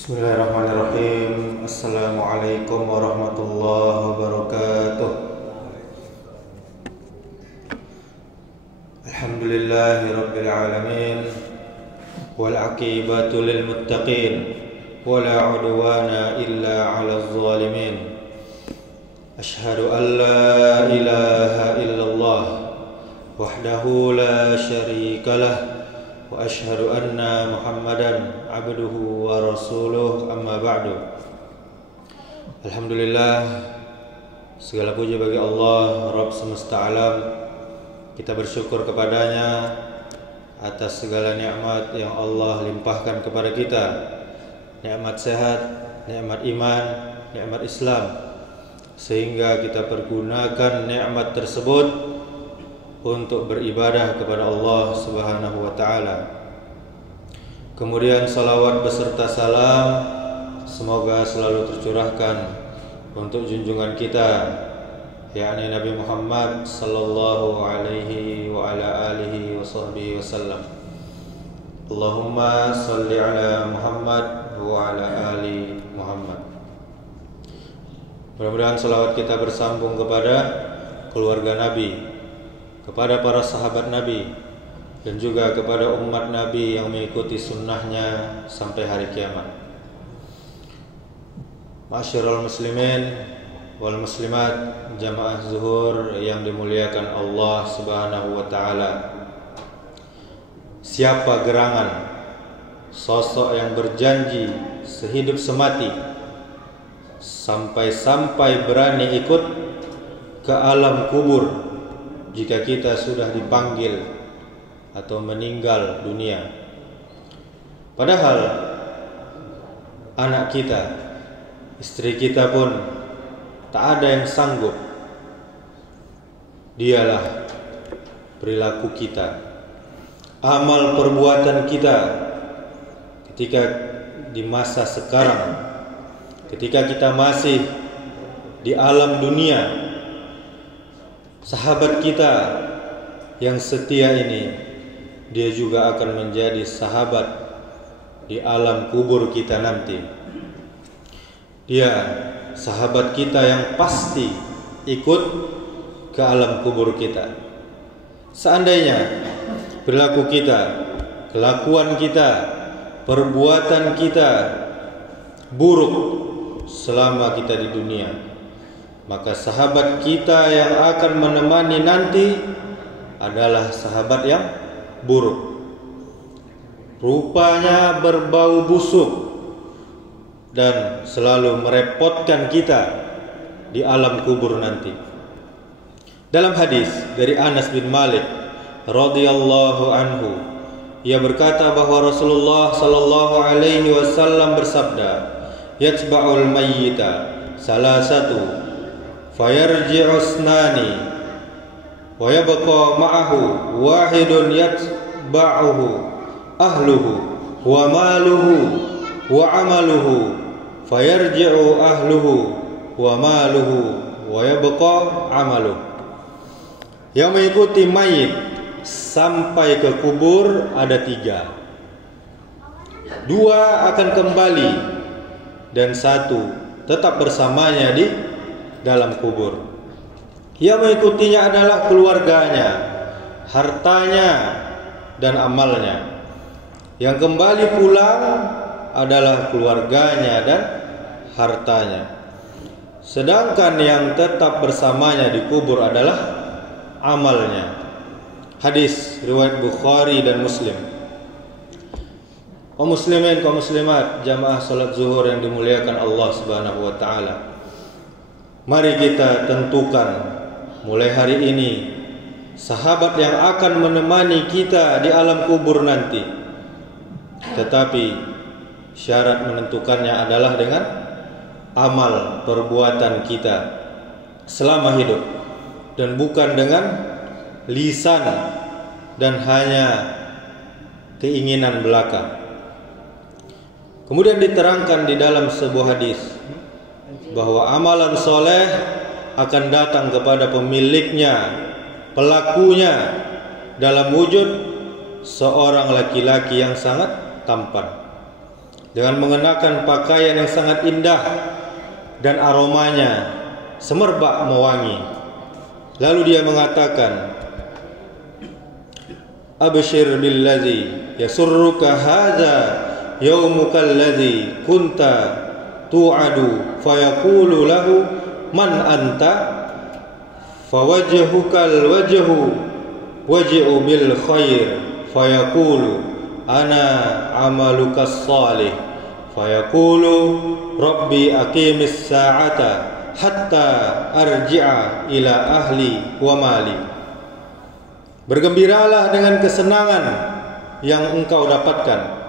Bismillahirrahmanirrahim. Assalamualaikum warahmatullahi wabarakatuh. Alhamdulillahi rabbil alamin, wal aqibatu lil muttaqin, wala udwana illa 'alal zalimin. Asyhadu an la ilaha illallah wahdahu la syarikalah, wa asyhadu anna Muhammadan abduhu wa rasuluh, amma ba'du. Alhamdulillah, segala puji bagi Allah Rabb semesta alam. Kita bersyukur kepadanya atas segala nikmat yang Allah limpahkan kepada kita. Nikmat sehat, nikmat iman, nikmat Islam, sehingga kita pergunakan nikmat tersebut untuk beribadah kepada Allah Subhanahu wa taala. Kemudian salawat beserta salam semoga selalu tercurahkan untuk junjungan kita, yakni Nabi Muhammad sallallahu alaihi wa ala alihi wa sahbihi wasallam. Allahumma salli ala Muhammad wa ala ali Muhammad. Mudah-mudahan salawat kita bersambung kepada keluarga Nabi, kepada para sahabat Nabi, dan juga kepada umat Nabi yang mengikuti sunnahnya sampai hari kiamat. Ma'asyiral muslimin wal muslimat, jamaah zuhur yang dimuliakan Allah Subhanahu wa taala. Siapa gerangan sosok yang berjanji sehidup semati sampai berani ikut ke alam kubur jika kita sudah dipanggil atau meninggal dunia? Padahal anak kita, istri kita pun tak ada yang sanggup. Dialah perilaku kita, amal perbuatan kita ketika di masa sekarang, ketika kita masih di alam dunia. Sahabat kita yang setia ini, dia juga akan menjadi sahabat di alam kubur kita nanti. Dia sahabat kita yang pasti ikut ke alam kubur kita. Seandainya perilaku kita, kelakuan kita, perbuatan kita buruk selama kita di dunia, maka sahabat kita yang akan menemani nanti adalah sahabat yang buruk. Rupanya berbau busuk dan selalu merepotkan kita di alam kubur nanti. Dalam hadis dari Anas bin Malik radhiyallahu anhu, ia berkata bahwa Rasulullah sallallahu alaihi wasallam bersabda, "Yatba'ul mayyita salasatu fayarji'u isnani wa yabqa ma'ahu wahidun yatba'uhu ahluhu wa maluhu wa amaluhu fayarji'u ahluhu wa maluhu wa yabqa amaluhu." Yang mengikuti mayit sampai ke kubur ada 3. 2 akan kembali dan 1 tetap bersamanya di dalam kubur. Yang mengikutinya adalah keluarganya, hartanya, dan amalnya. Yang kembali pulang adalah keluarganya dan hartanya. Sedangkan yang tetap bersamanya di kubur adalah amalnya. Hadis riwayat Bukhari dan Muslim. Kaum muslimin, kaum muslimat, jamaah salat zuhur yang dimuliakan Allah Subhanahu wa taala. Mari kita tentukan mulai hari ini sahabat yang akan menemani kita di alam kubur nanti. Tetapi syarat menentukannya adalah dengan amal perbuatan kita selama hidup, dan bukan dengan lisan dan hanya keinginan belaka. Kemudian diterangkan di dalam sebuah hadis bahwa amalan soleh akan datang kepada pemiliknya, pelakunya, dalam wujud seorang laki-laki yang sangat tampan. dengan mengenakan pakaian yang sangat indah dan aromanya semerbak mewangi. Lalu dia mengatakan, abshir billadzi yasurruka hadza yaumuka alladzi kunta tu'adu, fayaqulu lahu man anta, fawajhukal wajhu waj'u bil khair, fayaqulu ana amalukas salih, fayaqulu rabbi aqimis sa'ata hatta arji'a ila ahli wa mali. Bergembiralah dengan kesenangan yang engkau dapatkan.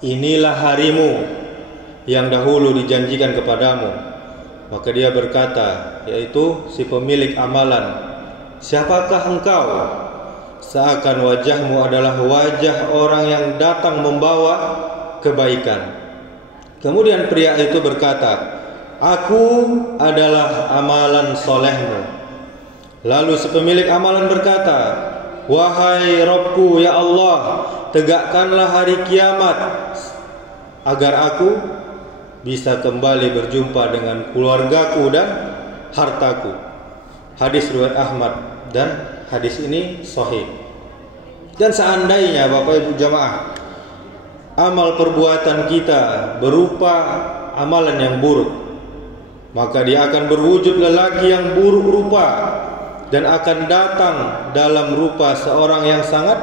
Inilah harimu yang dahulu dijanjikan kepadamu. Maka dia berkata, yaitu si pemilik amalan, siapakah engkau? Seakan wajahmu adalah wajah orang yang datang membawa kebaikan. Kemudian pria itu berkata, aku adalah amalan solehmu. Lalu si pemilik amalan berkata, wahai Rabbku, ya Allah, tegakkanlah hari kiamat agar aku bisa kembali berjumpa dengan keluargaku dan hartaku. Hadis riwayat Ahmad, dan hadis ini sahih. Dan seandainya Bapak Ibu jamaah, amal perbuatan kita berupa amalan yang buruk, maka dia akan berwujud lelaki yang buruk rupa dan akan datang dalam rupa seorang yang sangat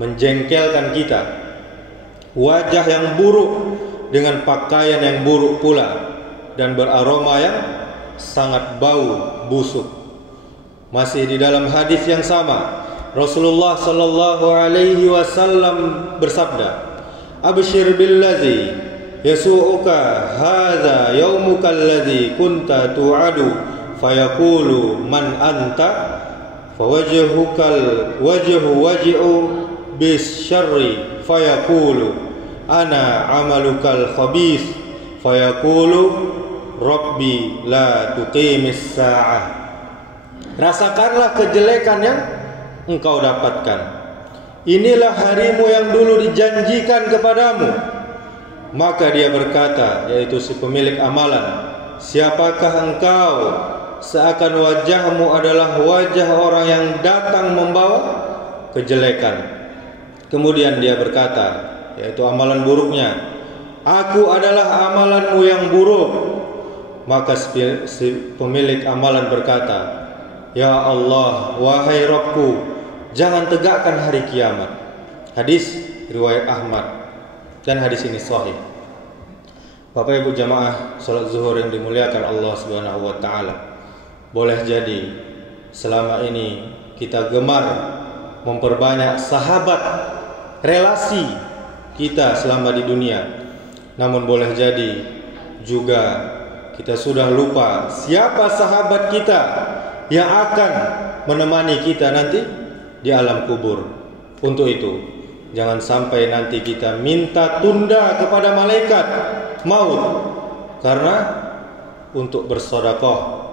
menjengkelkan kita, wajah yang buruk dengan pakaian yang buruk pula, dan beraroma yang sangat bau busuk. Masih di dalam hadis yang sama, Rasulullah sallallahu alaihi wasallam bersabda, abshir billadzi yasu'uka hadza yaumuka alladzi kunta tu'adu, fayaqulu man anta, fawajhukal wajhu waj'u bis syarri, fayaqulu ana amalukal khabith, fayaqulu rabbi la tuqimis sa'ah. Rasakanlah kejelekan yang engkau dapatkan. Inilah harimu yang dulu dijanjikan kepadamu. Maka dia berkata, yaitu si pemilik amalan, siapakah engkau? Seakan wajahmu adalah wajah orang yang datang membawa kejelekan. Kemudian dia berkata, yaitu amalan buruknya, aku adalah amalanmu yang buruk. Maka si pemilik amalan berkata, ya Allah, wahai Rabbku, jangan tegakkan hari kiamat. Hadis riwayat Ahmad, dan hadis ini sahih. Bapak Ibu jamaah salat zuhur yang dimuliakan Allah Subhanahu wa taala, boleh jadi selama ini kita gemar memperbanyak sahabat, relasi kita selama di dunia. Namun boleh jadi juga kita sudah lupa siapa sahabat kita yang akan menemani kita nanti di alam kubur. Untuk itu, jangan sampai nanti kita minta tunda kepada malaikat maut karena untuk bersedekah.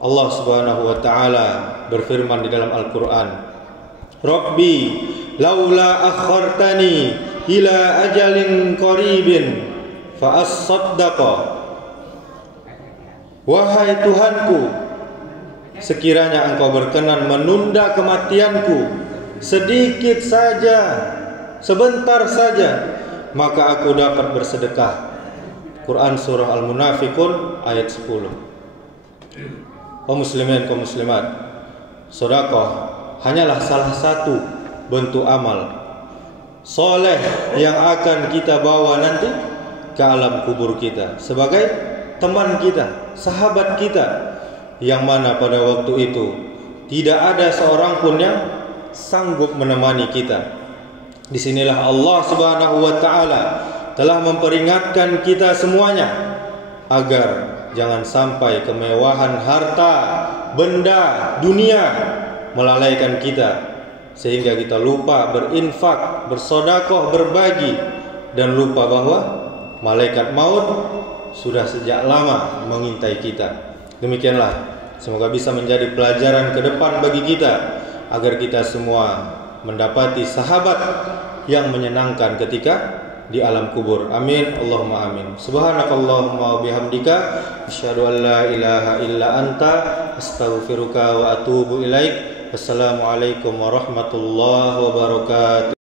Allah Subhanahu wa taala berfirman di dalam Al-Qur'an, Rabbi laula akhartani ila ajalin qaribin fa as-saddaqa. Wahai Tuhanku, sekiranya Engkau berkenan menunda kematianku sedikit saja, sebentar saja, maka aku dapat bersedekah. Quran surah Al-Munafiqun ayat 10. Kaum muslimin, kaum muslimat, sedekah hanyalah salah satu bentuk amal soleh yang akan kita bawa nanti ke alam kubur kita sebagai teman kita, sahabat kita, yang mana pada waktu itu tidak ada seorang pun yang sanggup menemani kita. Disinilah Allah Subhanahu wa taala telah memperingatkan kita semuanya agar jangan sampai kemewahan harta, benda, dunia melalaikan kita sehingga kita lupa berinfak, bersedekah, berbagi, dan lupa bahwa malaikat maut sudah sejak lama mengintai kita. Demikianlah, semoga bisa menjadi pelajaran ke depan bagi kita agar kita semua mendapati sahabat yang menyenangkan ketika di alam kubur. Amin Allahumma amin. Subhanakallahumma wa bihamdika asyhadu an la ilaha illa anta astaghfiruka wa atubu ilaik. Wassalamualaikum warahmatullahi wabarakatuh.